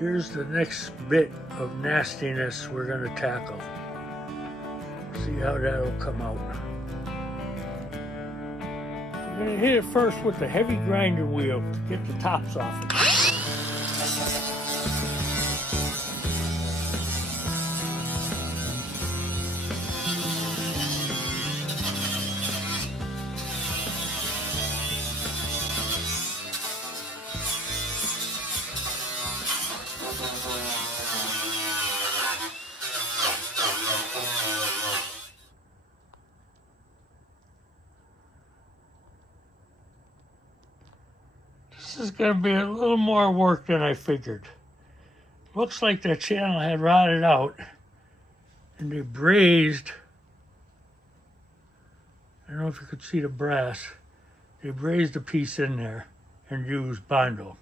Here's the next bit of nastiness we're going to tackle. See how that'll come out. We're going to hit it first with the heavy grinder wheel to get the tops off it. This is going to be a little more work than I figured. Looks like that channel had rotted out and they brazed, I don't know if you could see the brass, they brazed a piece in there and used Bondo.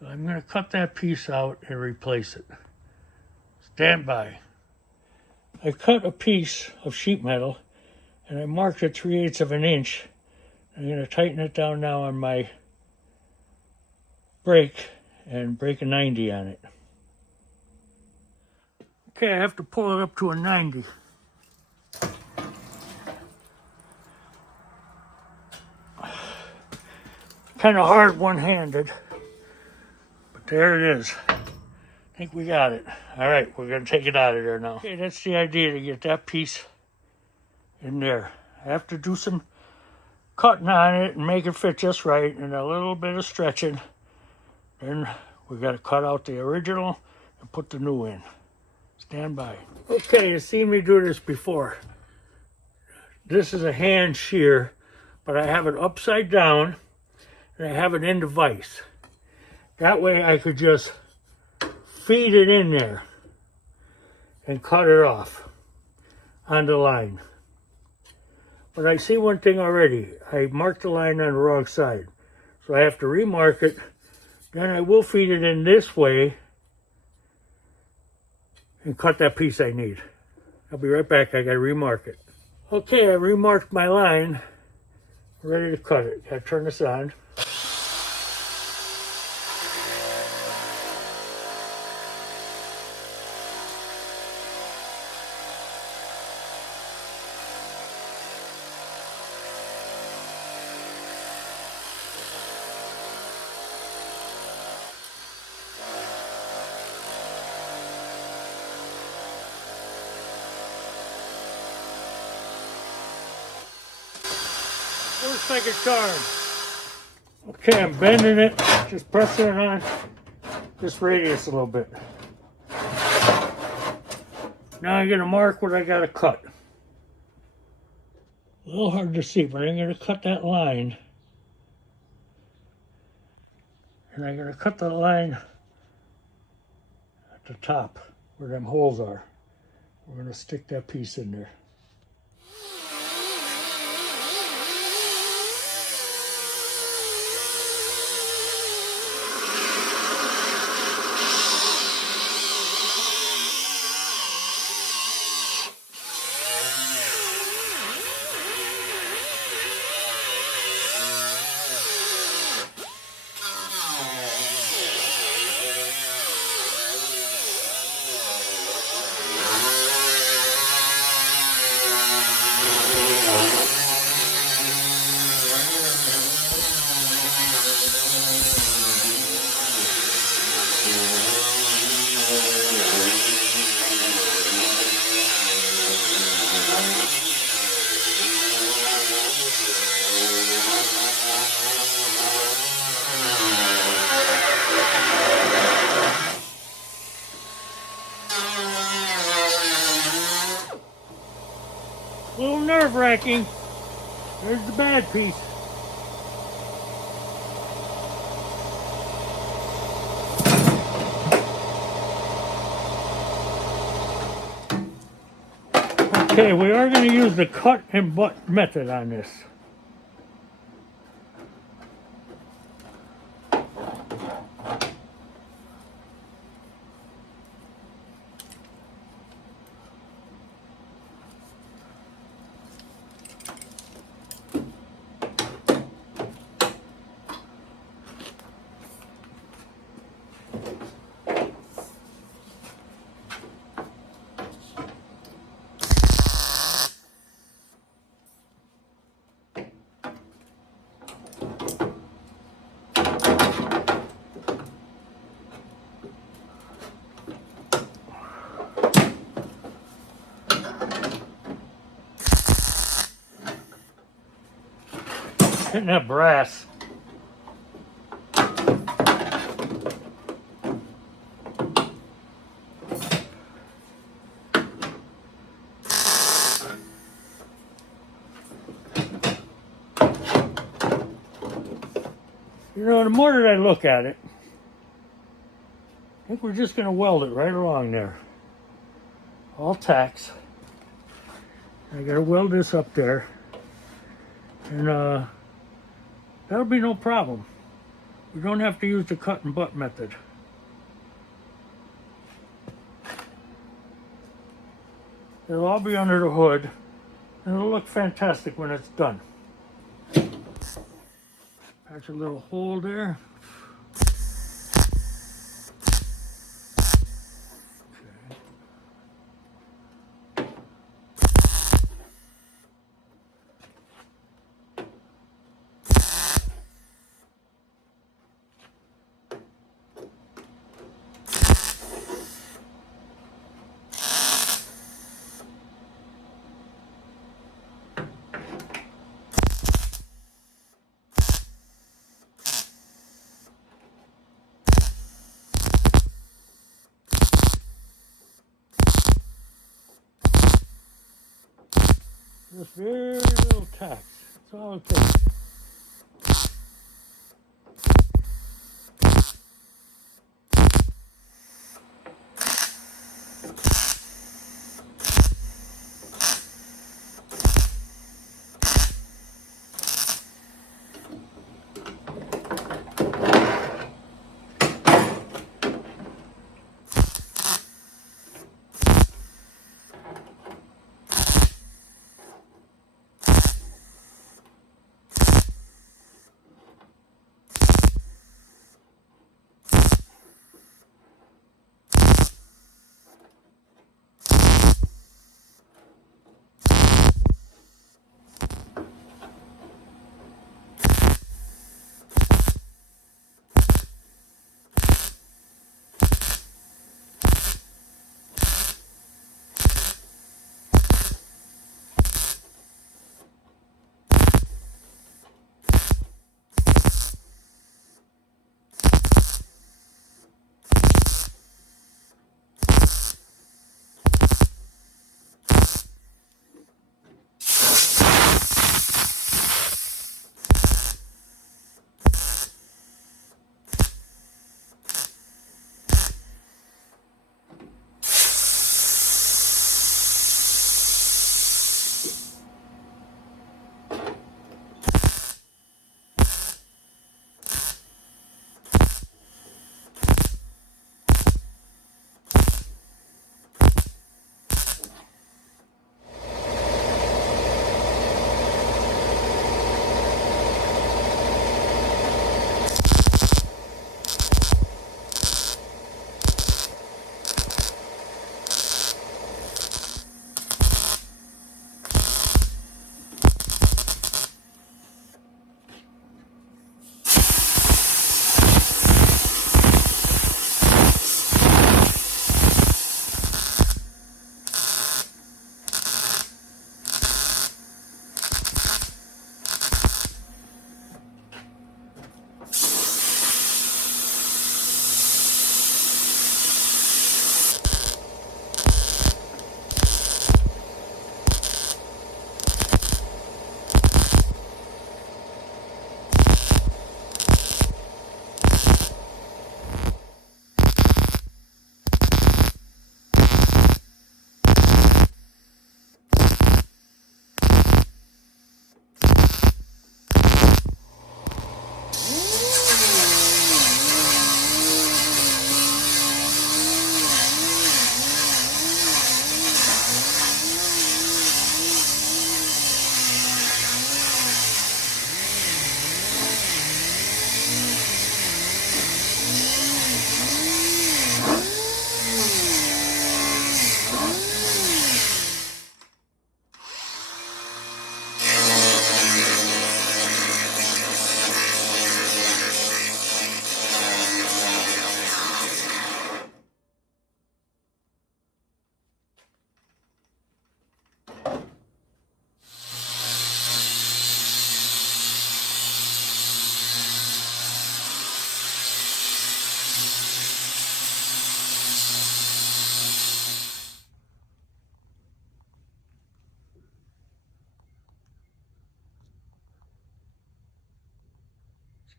So I'm going to cut that piece out and replace it. Stand by. I cut a piece of sheet metal and I marked it 3/8 of an inch. I'm going to tighten it down now on my brake and break a 90 on it. Okay, I have to pull it up to a 90. Kind of hard one-handed, but there it is. I think we got it. All right, we're going to take it out of there now. Okay, that's the idea, to get that piece in there. I have to do some cutting on it and make it fit just right, and a little bit of stretching. Then we got to cut out the original and put the new in. Stand by. Okay, you've seen me do this before. This is a hand shear, but I have it upside down and I have it in the vise. That way I could just feed it in there and cut it off on the line. But I see one thing already. I marked the line on the wrong side. So I have to remark it. Then I will feed it in this way and cut that piece I need. I'll be right back. I got to remark it. Okay, I remarked my line. Ready to cut it. Got to turn this on. Looks like a charm. Okay, I'm bending it, just pressing it on this radius a little bit. Now I'm going to mark what I got to cut. A little hard to see, but I'm going to cut that line. And I'm going to cut the line at the top where them holes are. We're going to stick that piece in there. A little nerve-wracking. There's the bad piece. Okay, we are going to use the cut and butt method on this. Hitting that brass. You know, the more that I look at it, I think we're just going to weld it right along there. All tacks. I got to weld this up there. And that'll be no problem. We don't have to use the cut and butt method. It'll all be under the hood, and it'll look fantastic when it's done. Patch a little hole there. Just very little tacks. That's all it takes.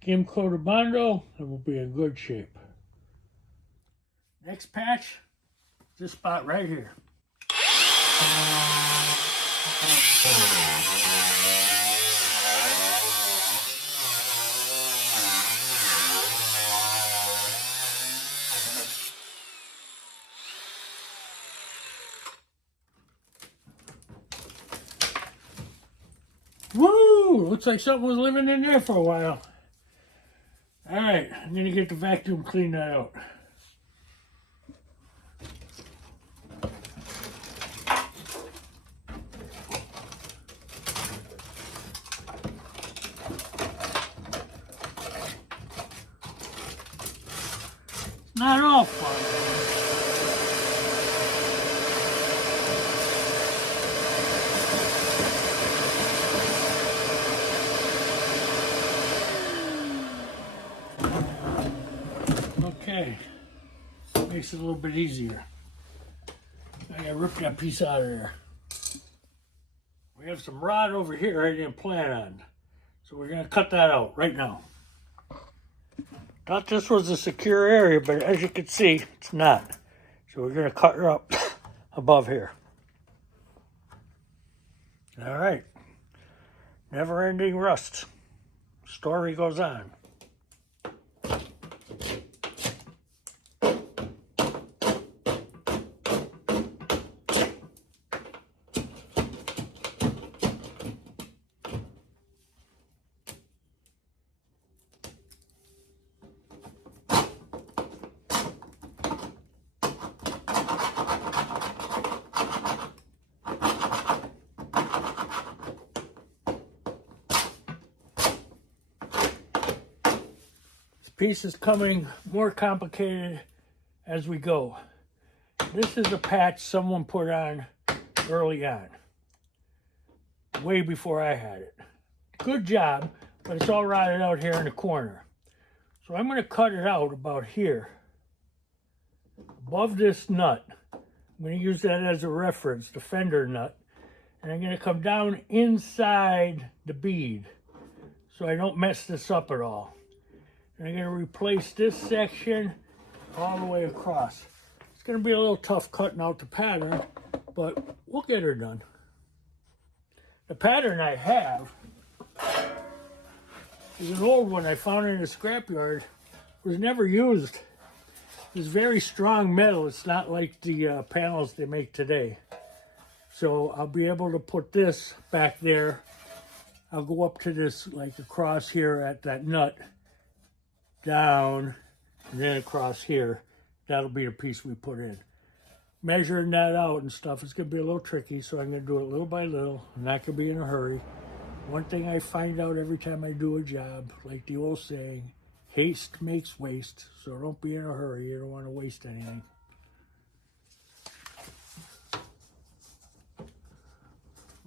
skim coat of Bondo, and we'll be in good shape. Next patch, this spot right here. Woo! Looks like something was living in there for a while. Alright, I'm gonna get the vacuum clean that out. Not all fun. Okay, makes it a little bit easier. I gotta rip that piece out of there. We have some rod over here I didn't plan on, so we're gonna cut that out right now. Thought this was a secure area, but as you can see, it's not. So we're gonna cut her up above here. All right, never-ending rust. Story goes on. Piece is coming more complicated as we go. This is a patch someone put on early on, way before I had it. Good job, but it's all rotted out here in the corner. So I'm going to cut it out about here, above this nut. I'm going to use that as a reference, the fender nut. And I'm going to come down inside the bead so I don't mess this up at all. And I'm going to replace this section all the way across. It's going to be a little tough cutting out the pattern, but we'll get her done. The pattern I have is an old one I found in a scrapyard. It was never used. It's very strong metal. It's not like the panels they make today. So I'll be able to put this back there. I'll go up to this, like across here at that nut, down, and then across here. That'll be the piece we put in. Measuring that out and stuff is going to be a little tricky, so I'm going to do it little by little. I'm not going to be in a hurry. One thing I find out every time I do a job, like the old saying, haste makes waste, so don't be in a hurry. You don't want to waste anything.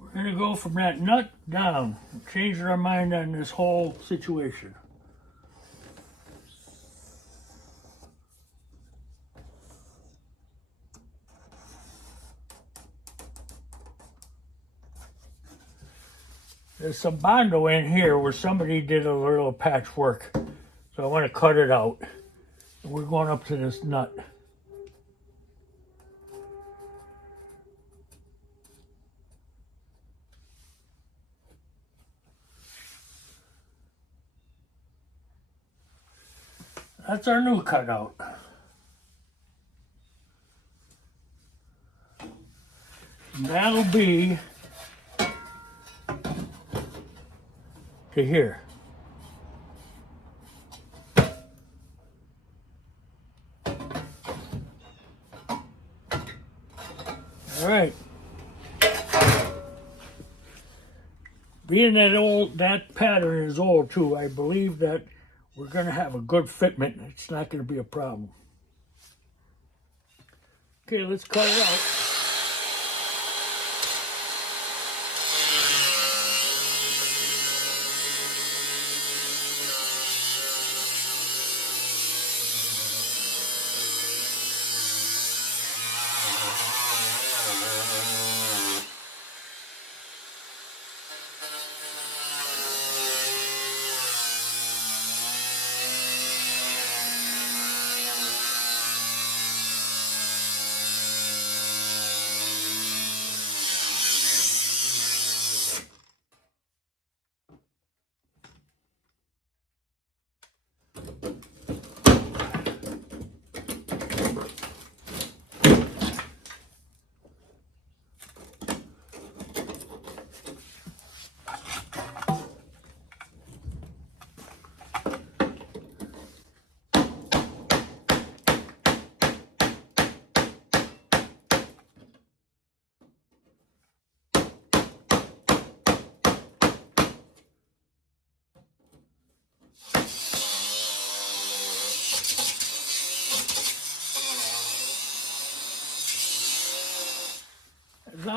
We're going to go from that nut down, change our mind on this whole situation. There's some Bondo in here where somebody did a little patchwork. So I want to cut it out. We're going up to this nut. That's our new cutout. And that'll be to here. All right. Being that pattern is old too, I believe that we're going to have a good fitment. It's not going to be a problem. Okay, let's cut it out.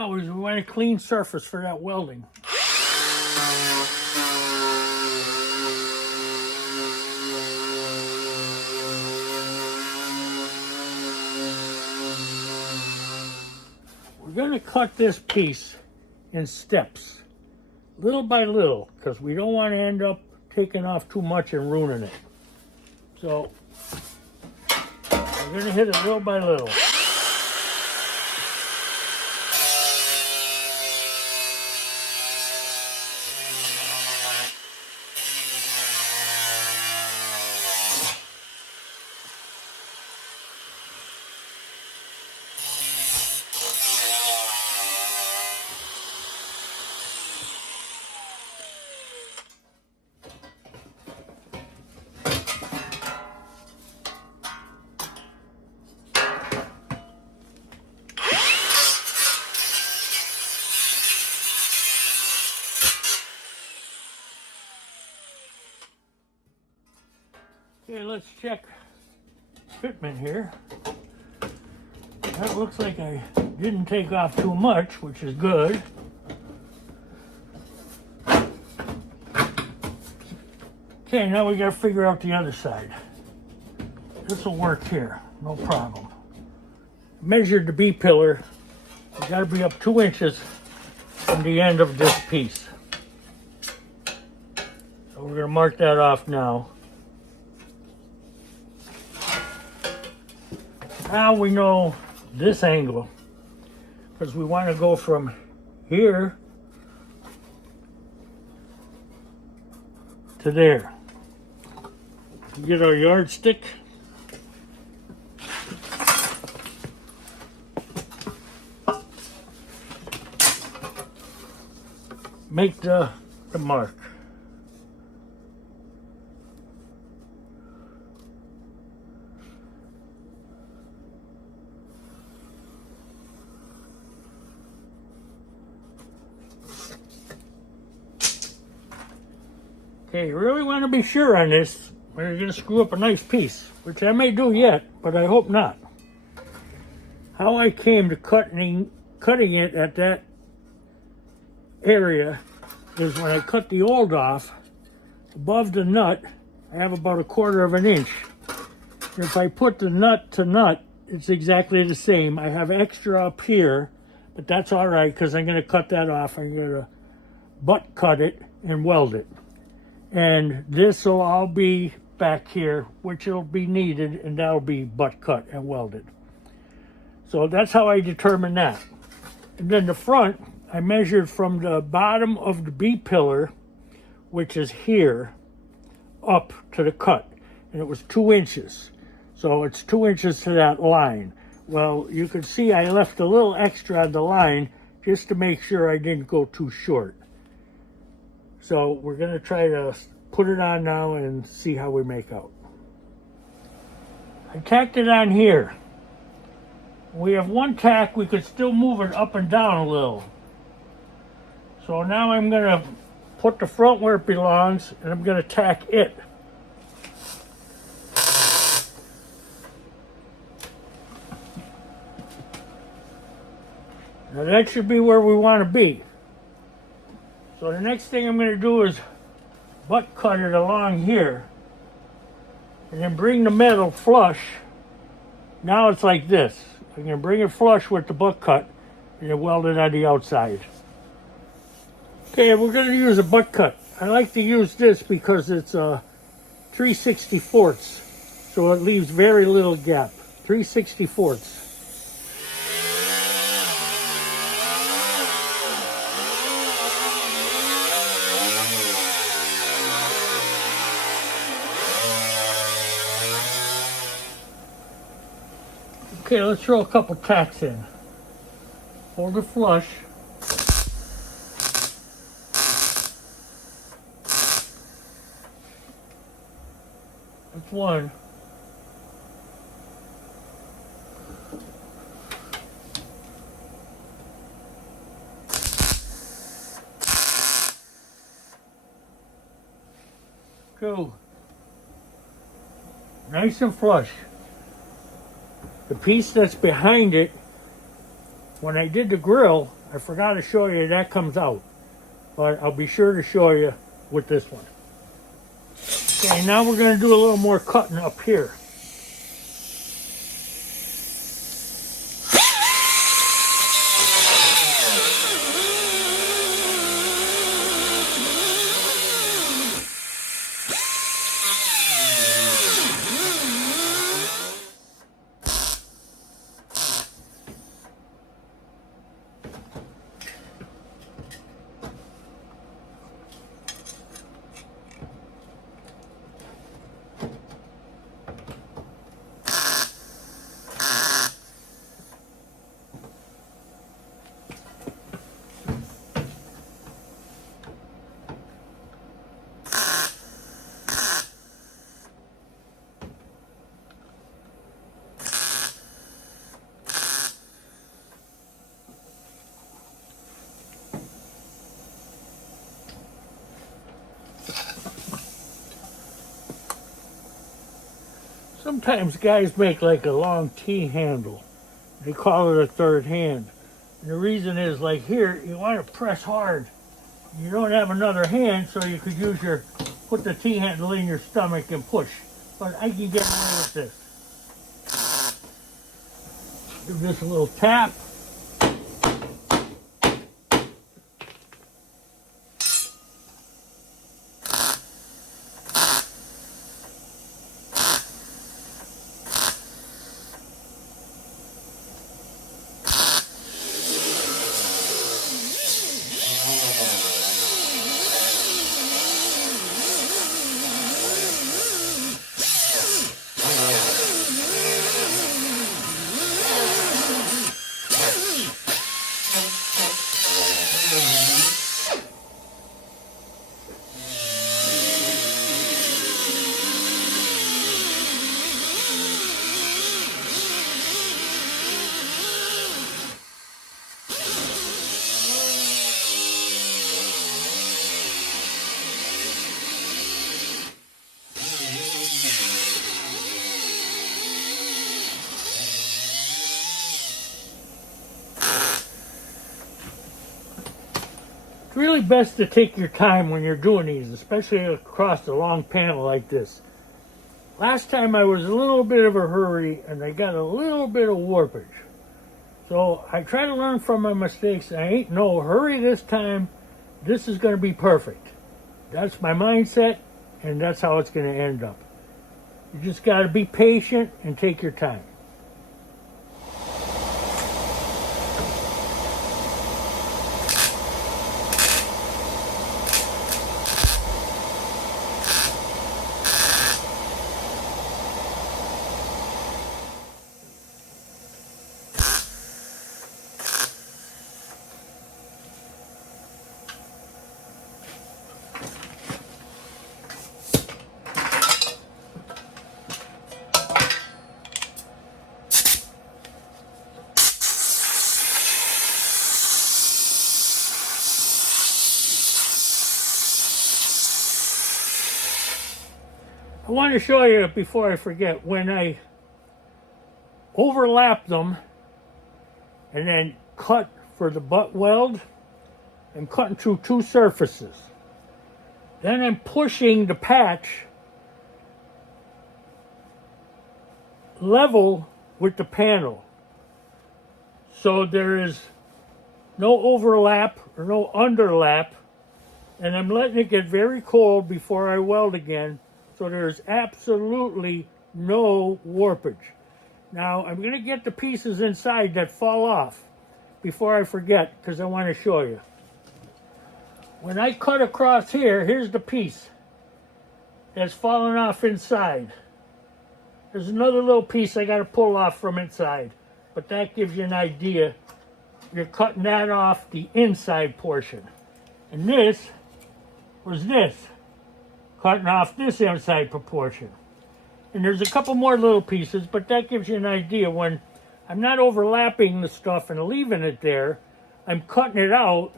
now is we want a clean surface for that welding. We're going to cut this piece in steps, little by little, because we don't want to end up taking off too much and ruining it. So we're going to hit it little by little. Okay, let's check fitment here. That looks like I didn't take off too much, which is good. Okay, now we got to figure out the other side. This will work here, no problem. Measured the B-pillar. You got to be up 2 inches from the end of this piece. So we're going to mark that off now. Now we know this angle, because we want to go from here to there. Get our yardstick. Make the mark. Okay, you really want to be sure on this, or you're going to screw up a nice piece, which I may do yet, but I hope not. How I came to cutting it at that area is when I cut the old off, above the nut, I have about 1/4 of an inch. If I put the nut to nut, it's exactly the same. I have extra up here, but that's all right, because I'm going to cut that off. I'm going to butt cut it and weld it. And this will all be back here, which will be needed, and that'll be butt cut and welded. So that's how I determined that. And then the front, I measured from the bottom of the B-pillar, which is here, up to the cut. And it was 2 inches. So it's 2 inches to that line. Well, you can see I left a little extra on the line just to make sure I didn't go too short. So we're going to try to put it on now and see how we make out. I tacked it on here. We have one tack, we could still move it up and down a little. So now I'm going to put the front where it belongs, and I'm going to tack it. Now that should be where we want to be. So the next thing I'm going to do is butt cut it along here, and then bring the metal flush. Now it's like this. I'm going to bring it flush with the butt cut and then weld it on the outside. Okay, we're going to use a butt cut. I like to use this because it's a 3/64, so it leaves very little gap. 3/64. Okay, let's throw a couple tacks in. Hold it flush. That's one. Two. Nice and flush. The piece that's behind it, when I did the grill, I forgot to show you that comes out, but I'll be sure to show you with this one. Okay, now we're going to do a little more cutting up here. Sometimes guys make like a long T handle. They call it a third hand. And the reason is, like here, you want to press hard. You don't have another hand, so you could use put the T handle in your stomach and push. But I can get away with this. Give this a little tap. It's really best to take your time when you're doing these, especially across a long panel like this. Last time I was a little bit of a hurry and I got a little bit of warpage. So I try to learn from my mistakes. I ain't no hurry this time. This is going to be perfect. That's my mindset, and that's how it's going to end up. You just got to be patient and take your time. I want to show you before I forget, when I overlap them and then cut for the butt weld, I'm cutting through two surfaces. Then I'm pushing the patch level with the panel. So there is no overlap or no underlap, and I'm letting it get very cold before I weld again. So there's absolutely no warpage. Now I'm going to get the pieces inside that fall off before I forget, because I want to show you. When I cut across here, here's the piece that's fallen off inside. There's another little piece I got to pull off from inside, but that gives you an idea. You're cutting that off the inside portion. And this was this. Cutting off this inside proportion. And there's a couple more little pieces, but that gives you an idea. When I'm not overlapping the stuff and leaving it there, I'm cutting it out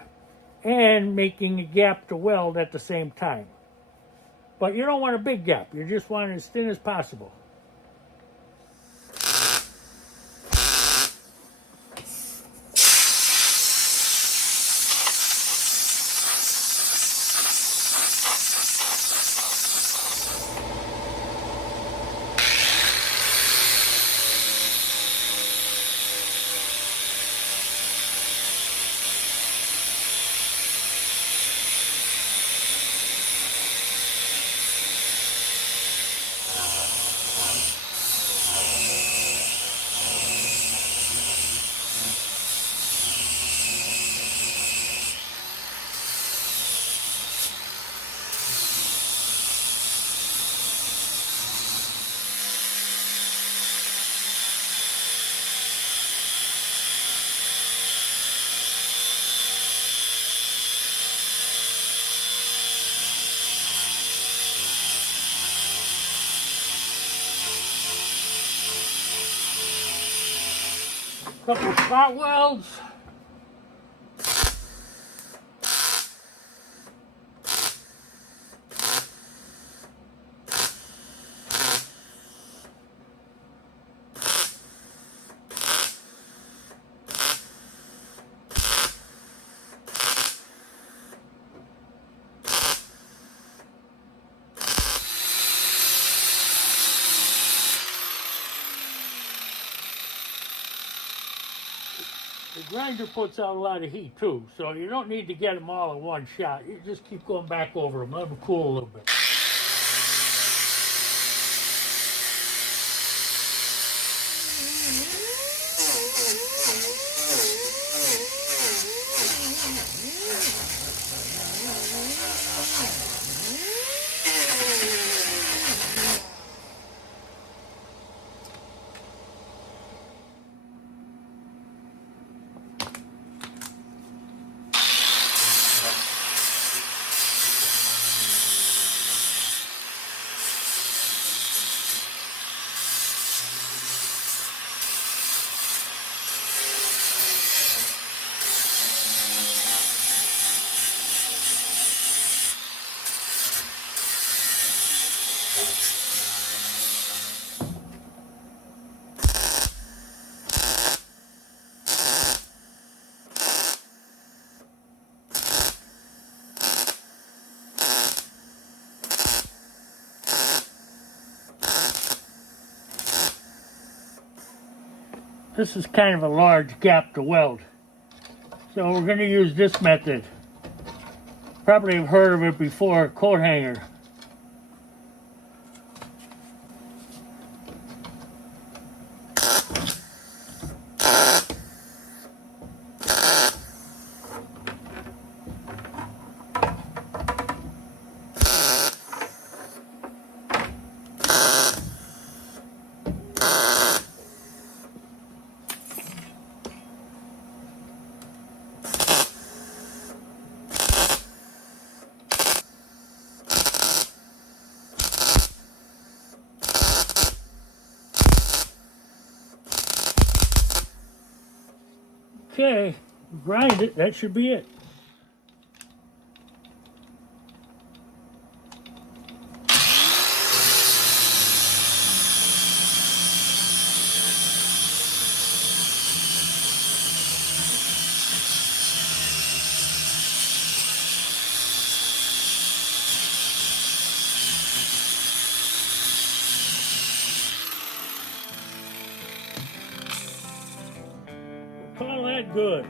and making a gap to weld at the same time. But you don't want a big gap. You just want it as thin as possible. Couple spot welds. The grinder puts out a lot of heat too, so you don't need to get them all in one shot. You just keep going back over them, let them cool a little bit. This is kind of a large gap to weld, so we're going to use this method. Probably have heard of it before, coat hanger. Okay, grind it, that should be it. Call that good.